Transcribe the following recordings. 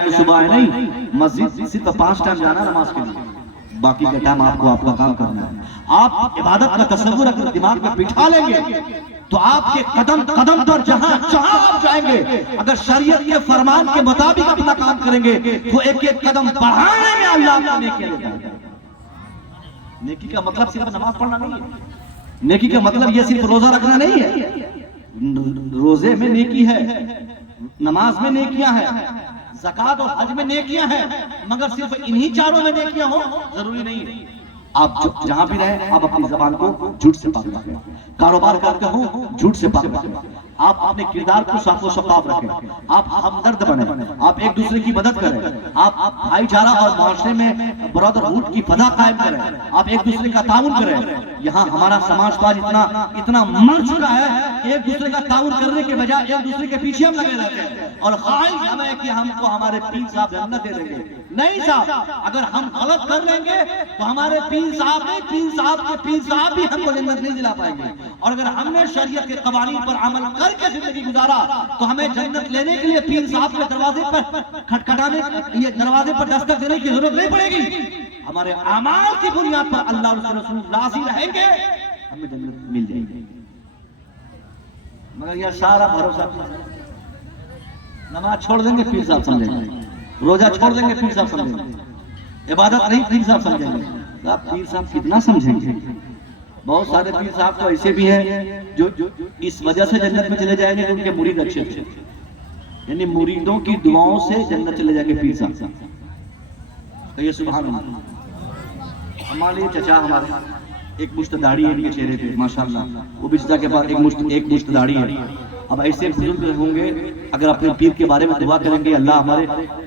सुबह है नहीं, मस्जिद सिर्फ 5 टाइम जाना नमाज के लिए, बाकी का टाइम आपको आपका काम करना है। आप इबादत का तस्वुर अगर दिमाग में बिठा लेंगे तो आपके कदम कदम पर जहां जहां आप जाएंगे, अगर शरीयत के फरमान के मुताबिक अपना काम करेंगे तो एक एक कदम बढ़ाने में अल्लाह आपको नेकी देता है। नेकी का मतलब सिर्फ नमाज पढ़ना नहीं है, नेकी का मतलब ये सिर्फ रोजा रखना नहीं है। रोजे में नेकी है, नमाज में नेकियां हैं, ज़कात और हज में नेकियां हैं, मगर सिर्फ इन्हीं चारों में नेकियां हो जरूरी नहीं है। आप जहां भी रहे आप अपनी जबान को झूठ से पाक रखें, कारोबार करते हो झूठ से पाक रखें, आप अपने किरदार को साफ व शफाफ रखें, आप हमदर्द बने, आप एक दूसरे की मदद करें, आप भाईचारा और माशरे में ब्रदरहुड की फजा कायम करें, आप एक दूसरे का ताउन करें। यहाँ हमारा समाज का इतना मर चुका है कि एक दूसरे का ताउन करने के बजाय एक दूसरे के पीछे हम लगे रहते हैं और ख्वाहिश हमें कि हमको हमारे पीर साहब जन्नत दे देंगे। नहीं साहब, अगर हम गलत कर लेंगे तो हमारे पीर साहब नहीं, पीर साहब के पीर साहब भी हमको जन्नत नहीं दिला पाएंगे। और अगर हमने शरीयत के कवानीन पर अमल करके जिंदगी गुजारा तो हमें जन्नत लेने के लिए पीर साहब के दरवाजे पर खटखटाने, ये दरवाजे पर दस्तक देने की जरूरत नहीं पड़ेगी। हमारे अमाल की बुनियाद पर अल्लाह और उसके रसूल राजी रहेंगे, हमें जन्नत मिल जाएगी। मगर यह सारा भरोसा, नमाज छोड़ देंगे पीर साहब समझेंगे, रोजा छोड़ देंगे पीर साहब समझेंगे, इबादत नहीं पीर साहब समझेंगे। तो आप पीर साहब कितना समझेंगे? बहुत सारे पीर साहब तो ऐसे भी हैं जो इस वजह से जन्नत में चले जाएंगे कि उनके मुरीद अच्छे अच्छे, यानी मुरीदों की दुआओं से जन्नत चले जाएंगे पीर साहब। तो ये सुभान अल्लाह। हमारे चचा, हमारे एक मुश्त दाढ़ी है इनके चेहरे पे माशाल्लाह, वो भी चचा के पास एक मुश्त दाढ़ी है। अब ऐसे बुजुर्ग होंगे, अगर अपने पीर के बारे में दुआ करेंगे अल्लाह हमारे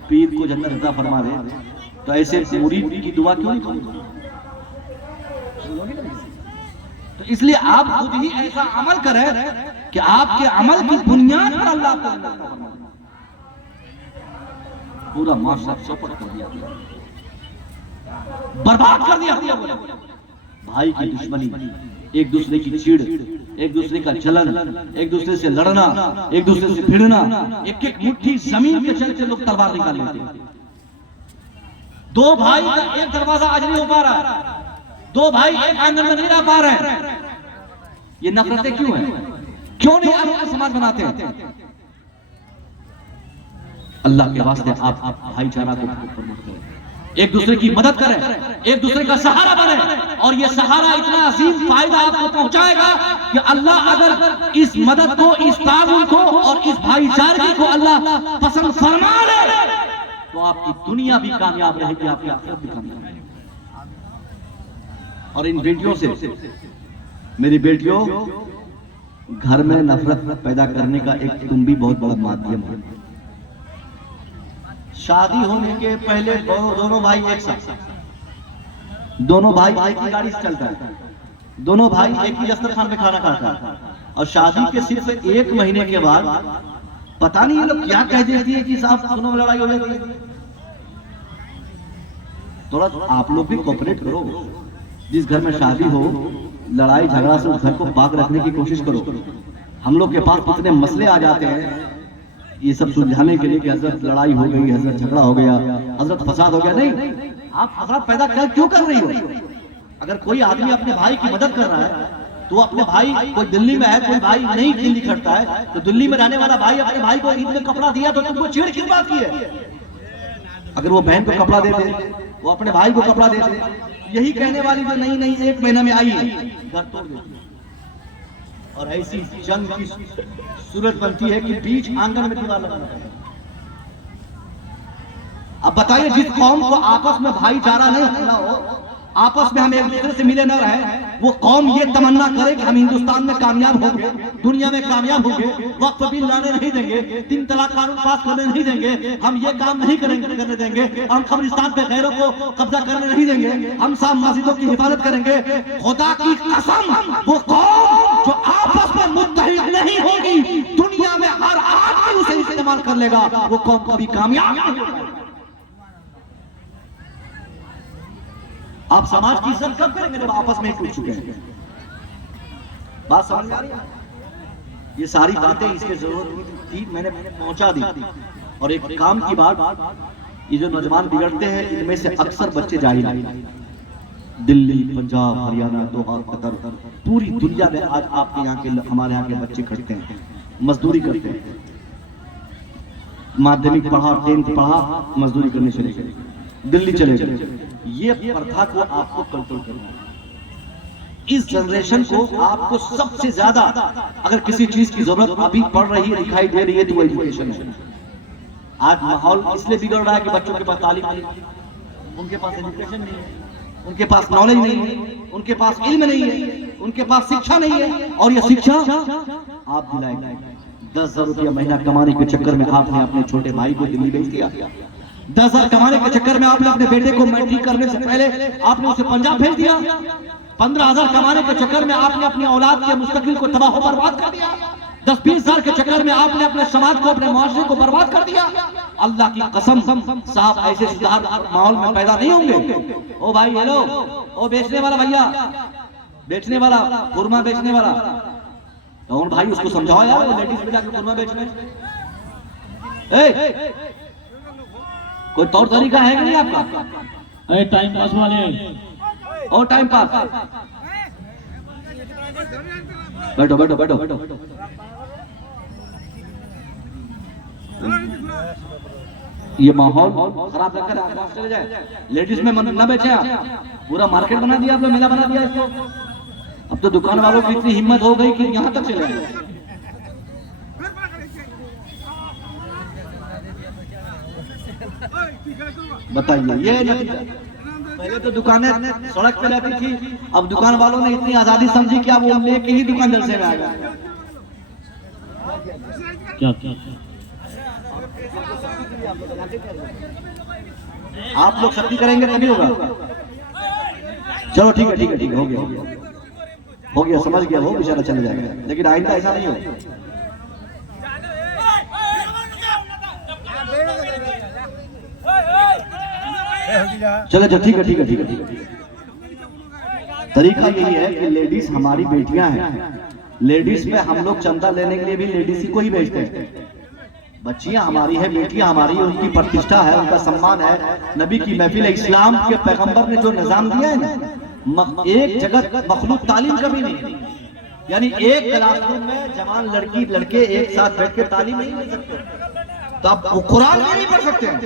पीर को जन्नत अता फरमा दे, तो ऐसे मुरीद की दुआ क्यों नहीं करेंगे? तो इसलिए आप खुद ही ऐसा अमल करें कि आपके अमल की बुनियाद पर अल्लाह को पूरा माशरा चौपट कर दिया, बर्बाद कर दिया। भाई की दुश्मनी, एक दूसरे की चिढ़, एक दूसरे का जलन, एक दूसरे से लड़ना, एक दूसरे से भिड़ना, एक एक मुट्ठी जमीन के चलते लोग तलवार निकाल लेते हैं। दो भाई का एक दरवाजा आज नहीं हो पा रहा है, दो भाई एक आंगन में नहीं रह पा रहे हैं। ये नफरतें क्यों हैं? क्यों नहीं आप समाज बनाते हैं? अल्लाह के वास्ते आप भाईचारा को प्रमोट करें, एक दूसरे की मदद करें, एक दूसरे का सहारा बने, और ये सहारा इतना अजीम फायदा आपको पहुंचाएगा कि अल्लाह अगर इस मदद को, इस ताउन को और इस भाईचारे को अल्लाह पसंद फरमा ले तो आपकी दुनिया भी कामयाब रहेगी, आपकी आखिरत भी कामयाब रहेगी। और इन बेटियों से, मेरी बेटियों, घर में नफरत पैदा करने का एक तुम भी बहुत बड़ा माध्यम है। शादी होने के पहले दोनों भाई एक साथ, दोनों भाई एक ही गाड़ी से चलता है, दोनों भाई एक ही दस्तरखान में खाना खाता है, और शादी के सिर्फ 1 महीने के बाद पता नहीं ये लोग क्या कह देती है कि साहब दोनों में लड़ाई हो जाती है। थोड़ा आप लोग भी कोऑपरेट करो, जिस घर में शादी हो लड़ाई झगड़ा से उस घर को पाक रखने की कोशिश करो। हम लोग के पास कितने मसले आ जाते हैं ये सब सुलझाने के लिए कि हजरत लड़ाई हो गई, हजरत झगड़ा हो गया, हजरत फसाद हो गया। नहीं, आप फसाद पैदा क्यों कर रही हो? अगर कोई आदमी अपने भाई की मदद कर रहा है तो अपने भाई, कोई दिल्ली में है, कोई भाई नहीं दिल्ली खड़ता है, तो दिल्ली में रहने वाला भाई अपने भाई को ईद में कपड़ा दिया तो तुमको चिढ़ किस बात की है? अगर वो बहन को कपड़ा दे दे, वो अपने भाई को कपड़ा दे दे, यही कहने वाली जो नहीं 1 महीना में आई है घर तोड़ देती है। और ऐसी जंग की सूरत बनती है कि बीच आंगन में दीवार लगना है। अब बताइए, जिस कौम को आपस में भाईचारा नहीं हो, आपस में हम एक दूसरे से मिले न रहे, वो कौम ये तमन्ना करे कि हम हिंदुस्तान में कामयाब होंगे, दुनिया में कामयाब होंगे, वक्त बिल लाने नहीं देंगे, 3 तलाक कानून पास करने नहीं देंगे, हम ये काम नहीं करने देंगे, हम कब्रिस्तान पे गैरों को कब्जा करने नहीं देंगे, हम सब मस्जिदों की हिफाजत करेंगे। खुदा की कसम, वो कौम जो आपस में मुत्तहिद नहीं होगी, दुनिया में हर आदमी उसे इस्तेमाल कर लेगा, वो कौम कभी कामयाब नहीं होगी। आप समाज की इज्जत कब करेंगे जब आपस में टूट चुके हैं? बात समझ आ रही है? ये सारी बातें इसकी जरूरत थी, मैंने पहुंचा दी। और एक काम की बात, ये जो नौजवान बिगड़ते हैं इनमें से अक्सर बच्चे जाहिल हैं। दिल्ली, पंजाब, हरियाणा, दोहा, कतर, पूरी दुनिया में आज आपके यहाँ के हमारे यहाँ के बच्चे खड़ते हैं, मजदूरी करते हैं। माध्यमिक पढ़ा, 10th पढ़ा, मजदूरी करने चले गए, दिल्ली चले गए। ये प्रथा को आपको कंट्रोल करना है। इस जनरेशन को आपको सबसे ज्यादा अगर किसी चीज की जरूरत अभी पड़ रही है, दिखाई दे रही है, तो वो एजुकेशन है। आज माहौल इसलिए बिगड़ रहा है कि बच्चों के पास तालीम नहीं है, उनके पास एजुकेशन नहीं है, उनके पास नॉलेज नहीं है, उनके पास इल्म नहीं है, उनके पास शिक्षा नहीं है। और ये शिक्षा आप दिलाएंगे। 10,000 रुपया महीना कमाने के चक्कर में आपने अपने छोटे भाई को दिल्ली भेज दिया। 10,000 कमाने के चक्कर में आपने अपने बेटे को मैट्रिक करने से पहले आपने उसे पंजाब भेज दिया। 15,000 कमाने के चक्कर में आपने अपनी औलाद के मुस्तकबिल को तबाह बर्बाद कर दिया। 10-20 हजार के चक्कर में आपने अपने समाज को, अपने मुआशरे को बर्बाद कर दिया। अल्लाह की कसम साहब, ऐसे सुधार माहौल में पैदा नहीं होंगे। ओ भाई, हेलो, ओ बेचने वाला भैया, बेचने वाला, खुरमा बेचने वाला, कौन भाई, उसको समझाओ यार, वो लेडीज में जाकर खुरमा बेचने। कोई तौर तरीका है कि नहीं आपका? अरे टाइम पास वाले, और टाइम पास, बैठो बैठो बैठो बैठो। ये माहौल खराब रखकर आप चले जाए। लेडीज में न बेचे आप, पूरा मार्केट बना दिया, आप लोग मेला बना दिया इसको। अब तो दुकान वालों की इतनी हिम्मत हो गई कि यहाँ तक चले गए। बताइए, ये नतीजा। पहले तो दुकानें सड़क पे रहती थी, अब दुकान वालों ने इतनी आजादी समझी कि अब वो लेके ही दुकान जलसे में आ गया। क्या क्या आप लोग सख्ती करेंगे तभी होगा। चलो ठीक है ठीक है ठीक है, हो गया हो गया, समझ गया, वो बेचारा चले जाएगा, लेकिन आइंदा ऐसा नहीं हो। चलो चलो ठीक है ठीक है ठीक है ठीक है। तरीका यही है कि लेडीज हमारी बेटियां हैं, लेडीज में हम लोग चंदा लेने के लिए भी लेडीज को ही भेजते हैं। बच्चियां हमारी है, बेटियां हमारी, उनकी प्रतिष्ठा है, उनका सम्मान है। नबी की महफिल, इस्लाम के पैगंबर ने जो निजाम दिया है ना, एक जगह मखलूक तालीम कभी नहीं, यानी एक क्लासरूम में जवान लड़की लड़के एक साथ बैठ के तालीम नहीं ले सकते। तो आप कुरान नहीं पढ़ सकते हैं।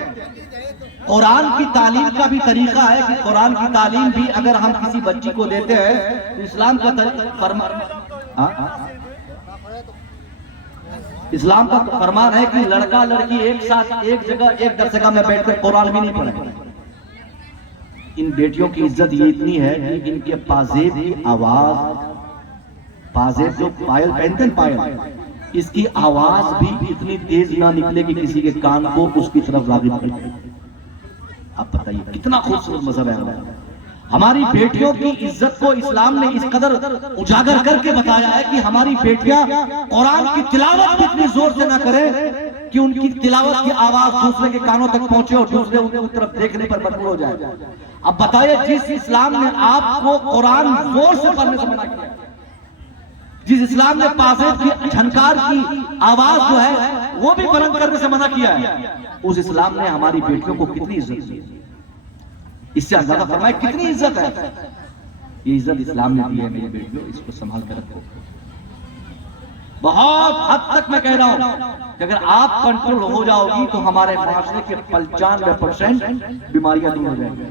कुरान की तालीम का भी तरीका है कि कुरान की तालीम भी अगर हम किसी बच्ची को देते हैं तो इस्लाम का इस्लाम का फरमान है कि लड़का लड़की एक साथ एक जगह एक दरसगाह में बैठकर कुरान भी नहीं पढ़े। इन बेटियों की इज्जत ये इतनी है कि इनके पाजेब की आवाज, पाजेब जो पायल पहनते हैं, पायल, इसकी आवाज भी इतनी तेज ना निकले कि किसी के कान को उसकी तरफ रागिब करे। आप बताइए कितना खूबसूरत मजहब है हमारा। हमारी बेटियों की इज्जत को इस्लाम ने इस कदर उजागर करके बताया है कि हमारी बेटियां कुरान की तिलावत इतनी जोर से ना करें कि उनकी तिलावत की आवाज दूसरे के कानों तक पहुंचे और दूसरे उनकी तरफ देखने पर मजबूर हो जाए। अब बताइए, जिस इस्लाम ने आपको कुरान जोर से पढ़ने से मना किया, जिस इस्लाम ने पाजेब की झनकार की आवाज जो है वो भी बुलंद करने से मना किया है, उस इस्लाम ने हमारी बेटियों को कितनी इज्जत दी। इससे ज्यादा फरमाया कितनी इज्जत है। ये इज्जत इस्लाम ने दी है मेरी बेटियों, इसको संभाल कर रखो। बहुत हद तक मैं कह रहा हूं कि अगर आप कंट्रोल हो जाओगी तो हमारे माशरे के 95% बीमारियां दूर हो जाएंगी।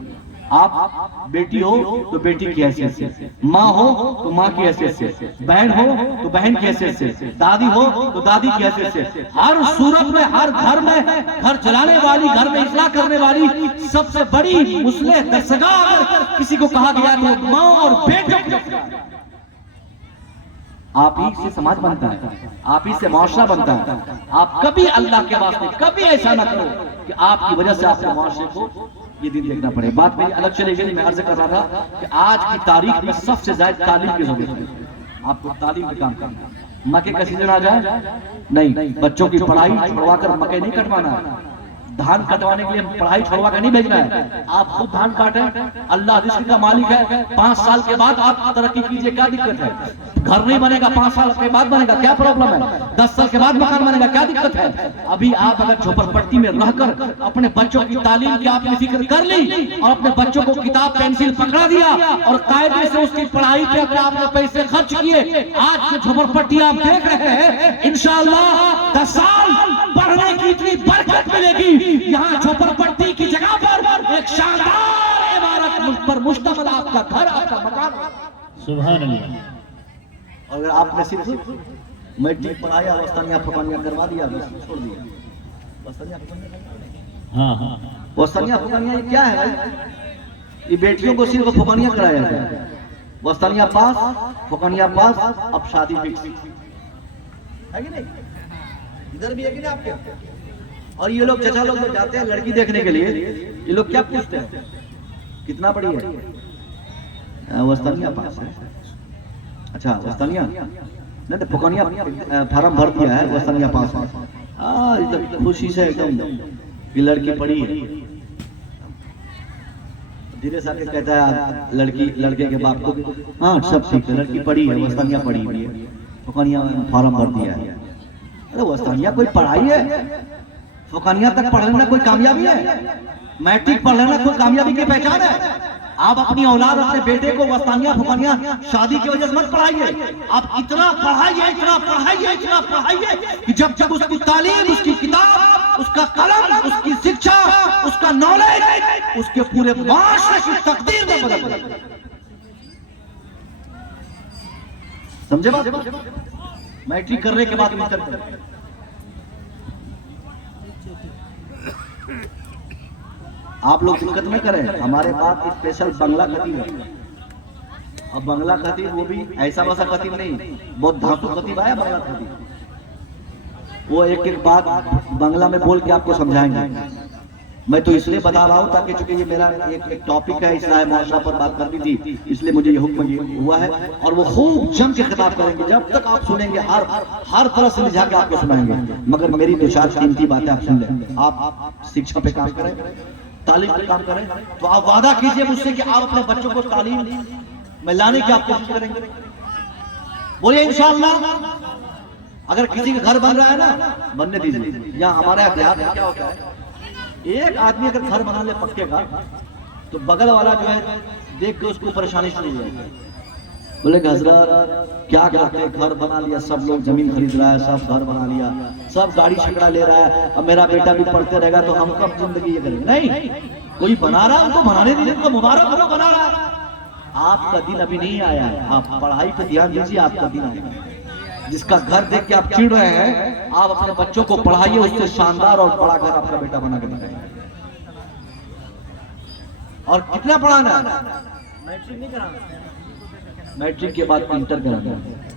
आप बेटी हो तो बेटी की हैसियत से, माँ हो तो माँ की हैसियत से, बहन हो तो बहन की हैसियत से, दादी हो तो दादी की हैसियत से, हर सूरत में, हर घर में, घर चलाने वाली, घर में इस्लाह करने वाली सबसे बड़ी मुस्लिह दरसगाह अगर किसी को कहा गया तो माँ और बेटे। आप ही से समाज बनता है, आप ही से मुआशरा बनता है। आप कभी अल्लाह के वास्ते कभी ऐसा ना करो कि आपकी वजह से आपके मुआशरे को ये दिन देखना पड़े। बात मेरी अलग चली गई। मैं अर्ज कर रहा था कि आज की तारीख में सबसे ज्यादा तालीम की जरूरत है। आपको तालीम पे काम करना है। मक्के का सीजन आ जाए, नहीं, बच्चों की पढ़ाई छुड़वा कर मक्के नहीं कटवाना है। धान कटवाने के लिए पढ़ाई छोड़वा के नहीं भेजना है, आप खुद धान काटें, अल्लाह रिस्क का मालिक है। 5 साल के बाद आप तरक्की कीजिए, क्या दिक्कत है? घर नहीं बनेगा, 5 साल के बाद बनेगा, क्या प्रॉब्लम है? 10 साल के बाद मकान बनेगा, क्या दिक्कत है? अभी आप अगर झोपड़पट्टी में रहकर अपने बच्चों की तालीम की आपने फिक्र कर ली और अपने बच्चों को किताब पेंसिल पकड़ा दिया और कायदे से उसकी पढ़ाई पे अगर आपने पैसे खर्च किए, आज जो झोपड़पट्टी आप देख रहे हैं, इंशाअल्लाह 10 साल पढ़ने की इतनी बरकत मिलेगी, यहाँ झोपड़पट्टी की जगह पर एक शानदार इमारत पर मुश्तमिल आपका घर, आपका मकान। सुभान अल्लाह। अगर आपने सिर्फ मैट्रिक पढ़ाया, वस्तानिया फुकानिया करवा दिया, छोड़ दिया, वस्तानिया हाँ हाँ, वस्तानिया फुकानिया क्या है भाई? ये बेटियों को सिर्फ फुकानिया कराया जाता है, वस्तानिया पास, फुकानिया पास, अब शादी फिक्स है कि नहीं? इधर भी है कि नहीं आपके? और ये लोग चचा लोग जब जाते हैं लड़की देखने के लिए, ये लोग क्या पूछते हैं? कितना पढ़ी है? वस्तानिया पास है। अच्छा वस्तानिया नहीं, फुकानिया फार्म भर दिया है, वस्तानिया पास है। एकदम खुशी से एकदम कि लड़की पढ़ी है। धीरे से आके कहता है लड़की लड़के के बाप को, हाँ सब ठीक है, लड़की पढ़ी है, वस्तानिया पढ़ी हुई है, फुकानिया फार्म भर दिया है। अरे वस्तानिया कोई पढ़ाई है? फुकानिया तक पढ़ लेना कोई कामयाबी है? मैट्रिक पढ़ लेना कोई कामयाबी की पहचान है? आप अपनी औलाद, अपने बेटे को वस्तानिया फुकानिया शादी की वजह से मत पढ़ाइए। आप इतना पढ़ाइए, इतना पढ़ाइए, इतना पढ़ाइए कि जब जब उसकी तालीम, उसकी किताब, उसका कलम, उसकी शिक्षा, उसका नॉलेज उसके पूरे माशरे की तकदीर में बदल जाए। समझे बात? मैट्रिक करने के बाद इंटर करें। आप लोग दिक्कत में करें, हमारे पास स्पेशल बंगला खतीब है। अब बंगला खतीब वो भी ऐसा वैसा खतीब नहीं, बहुत धांसू खतीब आया बंगला खतीब। वो एक एक बात बंगला में बोल के आपको समझाएंगे। मैं तो इसलिए बता रहा हूँ ताकि चूंकि ये मेरा एक टॉपिक है, इस्लाह मुआशरा पर बात करनी थी, इसलिए मुझे ये हुक्म हुआ है। और वो खूब जम के खिताब करेंगे, जब तक आप सुनेंगे हर तरह से लिझा के आपको सुनाएंगे। मगर मेरी 2-4 कीमती बातें आप सुन लें। आप शिक्षा पे काम करें, तालीम पे काम करें, तो आप वादा कीजिए मुझसे कि आप अपने बच्चों को तालीम में लाने की आप कोशिश करेंगे। बोलिए इंशाअल्लाह। अगर किसी का घर बन रहा है ना, बनने दीजिए। यहाँ हमारे देहात में क्या होता है, एक आदमी अगर घर बना ले पक्के का, तो बगल वाला जो है देख के उसको परेशानी शुरू हो जाएगी। बोले हजरत क्या करते हैं, घर बना लिया, सब लोग जमीन खरीद रहा है, सब घर बना लिया, सब गाड़ी छकड़ा ले रहा है, अब मेरा बेटा भी पढ़ते रहेगा तो हम कब जिंदगी ये करेंगे? नहीं, कोई बना रहा है उनको बनाने दीजिए, उनको मुबारक हो, बना रहा है। आपका दिन अभी नहीं आया है, आप पढ़ाई पे ध्यान दीजिए, आपका दिन आएगा। जिसका घर देख के आप चिढ़ रहे हैं, आप अपने बच्चों को पढ़ाइए, उससे शानदार और बड़ा घर आपका बेटा बना के दिखाएगा। और कितना पढ़ाना है? मैट्रिक नहीं कराना, मैट्रिक के बाद इंटर कराना,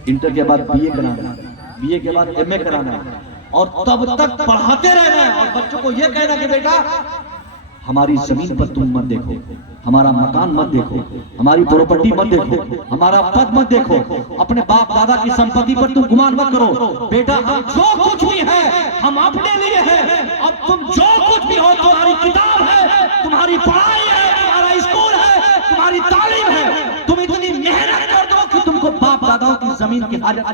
इंटर के बाद बीए कराना, बीए के बाद एमए कराना, और तब तक पढ़ाते रहना है। और बच्चों को यह कहना कि बेटा हमारी जमीन पर तुम मत देखो, हमारा मकान मत देखो, हमारी प्रॉपर्टी मत देखो, हमारा पद मत देखो, अपने बाप दादा की संपत्ति पर तुम गुमान मत करो। बेटा हम जो कुछ भी है हम अपने लिए है। अब तुम जो कुछ भी हो, तुम्हारी किताब है, तुम्हारी पढ़ाई है, तुम्हारा स्कूल है, तुम्हारी तालीम है, तुम इतनी मेहनत कर दो कि तुमको बाप दादाओं की जमीन की हाजत।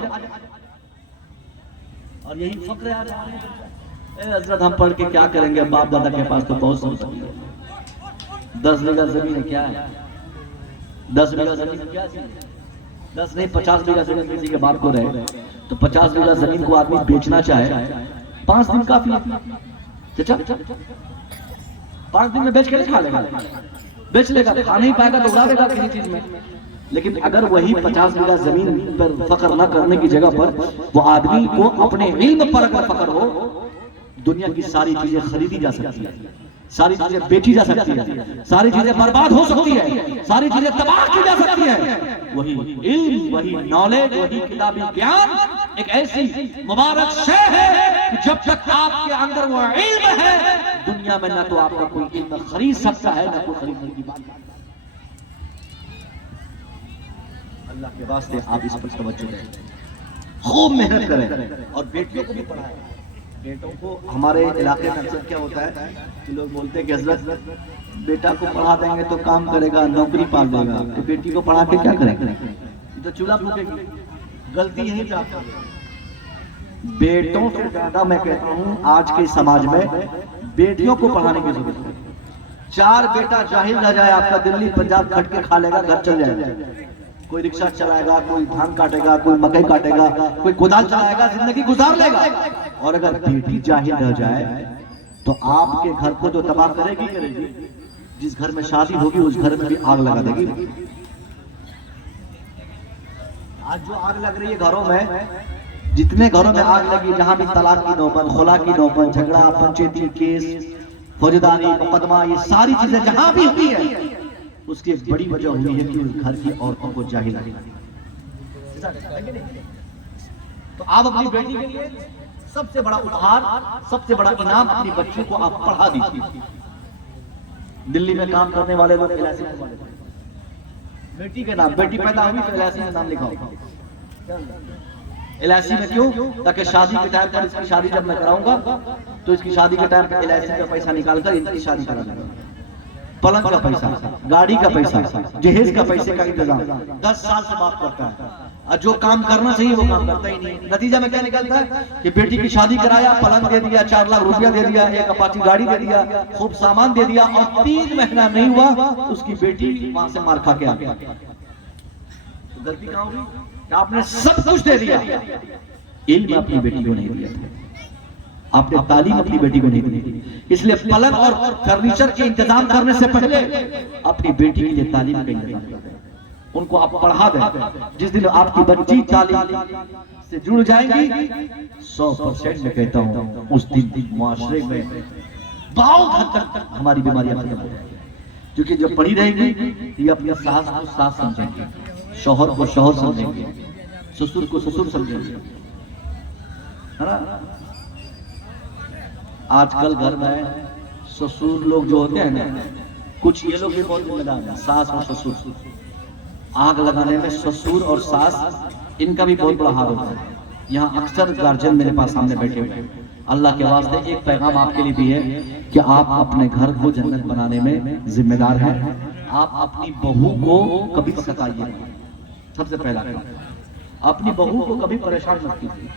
और यही फक्र है हजरत, हम पढ़ के क्या करेंगे, बाप दादा के पास तो बहुत संपत्ति है। 10 बीघा जमीन है, क्या है 10 बीघा जमीन? क्या है 10 नहीं 50 बीघा जमीन किसी के बाप को रहे, तो 50 बीघा जमीन को आदमी बेचना चाहे 5 दिन काफी है। 5 दिन में बेच के खा लेगा, बेच लेगा, खा नहीं पाएगा तो उड़ा देगा किसी चीज में। लेकिन अगर वही 50 बीघा जमीन पर फख्र न करने की जगह पर वो आदमी को अपने इल्म पर अगर फख्र हो, दुनिया की सारी चीजें खरीदी जा सकती है, सारी चीजें बेची जा सकती है, सारी चीजें बर्बाद हो सकती है, सारी चीजें तबाह की जा सकती है। वही इल्म, वही नॉलेज, वही किताबी ज्ञान एक ऐसी मुबारक शय है कि जब तक आपके अंदर वो इल्म है, दुनिया में ना तो आपका कोई इल्म खरीद सकता है, ना कोई खरीदने की बात। अल्लाह के वास्ते आप इस पर तवज्जो दें, खूब मेहनत करें और बेटियों को भी पढ़ाएं। बेटों को हमारे इलाके में अक्सर क्या होता है कि लोग बोलते हैं कि हजरत बेटा को पढ़ा देंगे तो काम करेगा, नौकरी पाल देगा, तो बेटी को पढ़ा के क्या करेगा, ये तो चूल्हा फूकेगी। गलती यही पे आपका, बेटों से ज्यादा मैं कहता हूँ आज के समाज में बेटियों को पढ़ाने की जरूरत है। 4 बेटा जाहिल रह जाए आपका, दिल्ली पंजाब खट के खा लेगा, घर चल जाएगा। कोई रिक्शा चलाएगा, कोई धान काटेगा, कोई मकई काटेगा, कोई कुदाल चलाएगा, जिंदगी गुजार लेगा। और अगर बेटी जाहिल रह जाए तो आपके घर को जो तबाह करेगी करेगी, जिस घर में शादी होगी उस घर में भी आग लगा देगी। आज जो आग लग रही है घरों में, जितने घरों में आग लगी, जहां भी तलाक की नौबत, खुला की नौबत, झगड़ा, पंचायती केस, फौजदारी मुकदमा, ये सारी चीजें जहां भी हुई है, उसकी एक बड़ी वजह हुई है कि उस घर की औरतों को जाहिल है। तो आप अपनी बेटी के लिए सबसे बड़ा उपहार, सबसे बड़ा इनाम अपनी बच्ची को आप पढ़ा दीजिए। दिल्ली में काम करने वाले लोग एलआईसी में बेटी के नाम, बेटी पैदा हुई तो एलआईसी में नाम लिखाओ। एलआईसी में क्यों? ताकि शादी के टाइम पर, इसकी शादी जब मैं कराऊंगा तो इसकी शादी के टाइम पर एलआईसी का पैसा निकालकर इनकी शादी करा दूंगा। पलंग का पैसा, गाड़ी का पैसा, जहेज का पैसे का इंतजाम 10 साल से बात करता है, और जो काम करना चाहिए वो काम करता ही नहीं। नतीजा में क्या निकलता है कि बेटी की शादी कराया, पलंग दे दिया, 4 लाख रुपया दे दिया, एक अपाची गाड़ी दे दिया, खूब सामान दे दिया, और 3 महीना नहीं हुआ उसकी बेटी वहां से मार खा के आ गया। तो गलती कहां हुई? आपने सब कुछ दे दिया, इल्म अपनी बेटी को नहीं दिया था, आपने तालीम अपनी बेटी को नहीं दी। इसलिए पलंग और फर्नीचर के इंतजाम करने से पहले अपनी बेटी के लिए तालीम का इंतजाम करें, उनको आप पढ़ा दें। जिस दिन आपकी बच्ची तालीम से जुड़ जाएंगी, 100% में कहता हूं उस दिन मुआशरे में बहुत हद तक हमारी बीमारियां खत्म हो जाएंगी। क्योंकि जब पढ़ी रहेंगी ये अपनी सास को सास समझेंगे, शौहर को शौहर समझेंगे, ससुर को ससुर समझेंगे, है ना। आजकल घर में ससुर लोग जो होते हैं ना, कुछ ये लोग भी बहुत जिम्मेदार हैं, सास और ससुर। आग लगाने में ससुर और सास, इनका भी बहुत बड़ा हाथ होता है। यहाँ अक्सर गार्जियन मेरे पास सामने बैठे हुए हैं। अल्लाह के वास्ते एक पैगाम आपके लिए भी है कि आप अपने घर को जन्नत बनाने में जिम्मेदार हैं। आप अपनी बहू को कभी सताइए नहीं। सबसे पहला अपनी बहू को कभी परेशान मत कीजिए।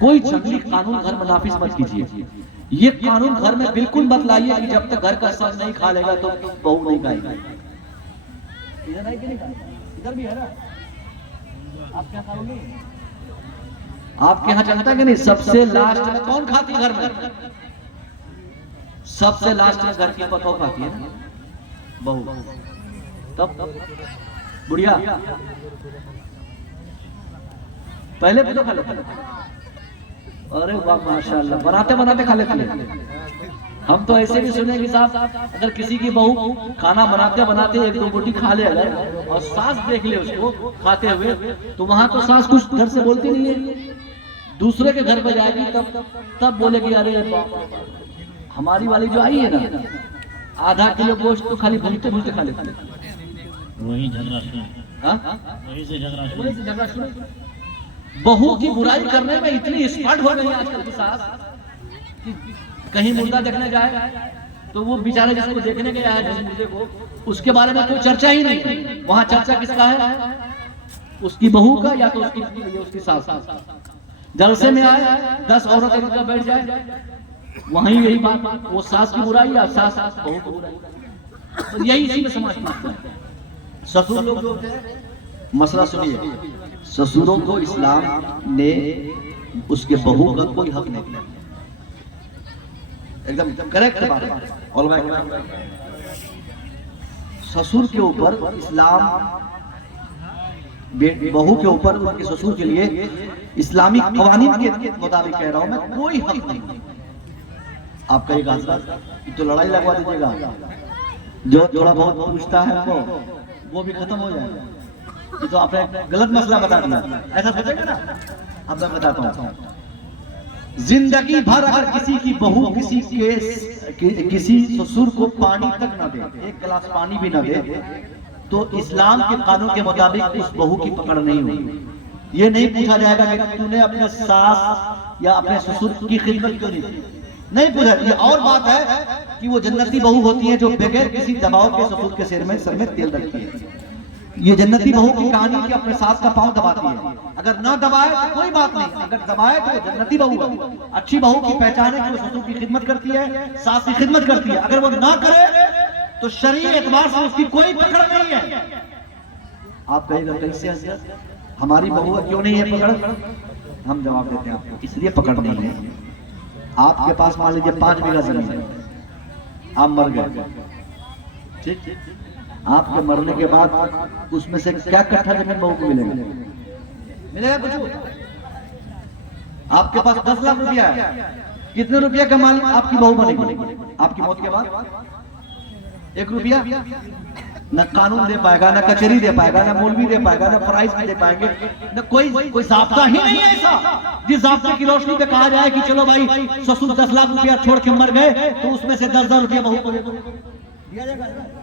कोई जंगली कानून घर में नाफिज मत कीजिए। ये कानून घर में बिल्कुल मत लाइए कि जब तक घर का सब नहीं खा लेगा तो बहू नहीं खाएगी। इधर भी है ना, आप क्या खाओगे? आपके यहाँ चलता है कि नहीं? सबसे लास्ट में कौन खाती है घर में? सबसे लास्ट में घर की पतोह खाती है ना, बहू। तब बुढ़िया पहले भी तो खा लेते। अरे वाह माशाल्लाह, बनाते बनाते खा लेते हैं। हम तो ऐसे भी सुने कि साहब अगर किसी की बहू खाना बनाते बनाते 1-2 रोटी खा ले अगर और सास देख ले उसको खाते हुए, तो वहां तो सास कुछ घर से बोलती नहीं है। दूसरे के घर पर जाएगी तब बोलेगी अरे हमारी वाली जो आई है ना, आधा किलो गोश्त तो खाली भूलते भूलते खा लेते। वही झगड़ा शुरू, वही से झगड़ा शुरू। बहू की बुराई करने में इतनी एक्सपर्ट हो गई आजकल की सास कि कहीं मुर्दा देखने जाए तो वो बेचारे जिसको देखने गया है जिस मुर्दे को, उसके बारे में कोई चर्चा ही नहीं। वहां चर्चा किसका है? उसकी बहू का या तो उसकी सास का। जलसे में आए 10 औरत एक जगह बैठ जाए, वहीं यही बात, वो सास की बुराई या सास बहू की बुराई। तो यही इसी में समाज में ससुर लोग जो होते हैं, मसला सुनिए, ससुरों को इस्लाम ने उसके बहू का कोई हक नहीं दिया। एकदम करेक्ट बात है। ससुर के ऊपर इस्लाम बहू के ऊपर उनके ससुर के लिए इस्लामी कवानीन के मुताबिक कह रहा हूं मैं, कोई हक नहीं। आप कहेगा तो लड़ाई लगवा दीजिएगा, जो थोड़ा बहुत पूछता है वो भी खत्म हो जाएगा। तो आपने गलत मसला बता दिया, ऐसा सोचेगा ना। अब मैं बताता हूँ, जिंदगी भर अगर किसी की बहू किसी ससुर को पानी तक न दे, 1 गिलास पानी भी न दे, तो इस्लाम के कानून के मुताबिक उस बहू की पकड़ नहीं होगी। ये नहीं पूछा जाएगा कि तूने अपने सास या अपने ससुर की खिदमत क्यों नहीं पूछा। ये और बात है कि वो जन्नती बहू होती है जो बगैर किसी दबाव के ससुर के सर में तेल रखती है। ये जन्नती बहू की कहानी कि अपने सास का पांव दबाती है, अगर ना दबाए तो कोई बात नहीं, अगर दबाए तो जन्नती बहू है। अच्छी बहू की पहचान है कि वो ससुर की खिदमत करती है, सास की खिदमत करती है। अगर वो ना करे तो शरीर एतबार से उसकी कोई पकड़ नहीं है। आप कहेगा कैसे हमारी बहू क्यों नहीं है पकड़? हम जवाब देते हैं आपको, इसलिए पकड़ नहीं है। आपके पास मान लीजिए 5 बीघा जमीन है, आप मर गए, ठीक, आपके मरने के बाद उसमें से क्या कट्ठा जमीन बहू को मिलेगा कुछ? आपके पास 10 लाख रुपया है, कितने रुपया का मालिक आपकी बहू बनेगी आपकी मौत के बाद? 1 रुपया न कानून दे पाएगा, न कचहरी दे पाएगा, न मौलवी दे पाएगा, न प्राइज दे पाएंगे, न कोई ज़ाब्ता ही नहीं है ऐसा जिस ज़ाब्ते की रोशनी पे कहा जाए कि चलो भाई ससुर 10 लाख रुपया छोड़ के मर गए तो उसमें से 10,000 रुपया बहू को दे दो, दिया जाएगा?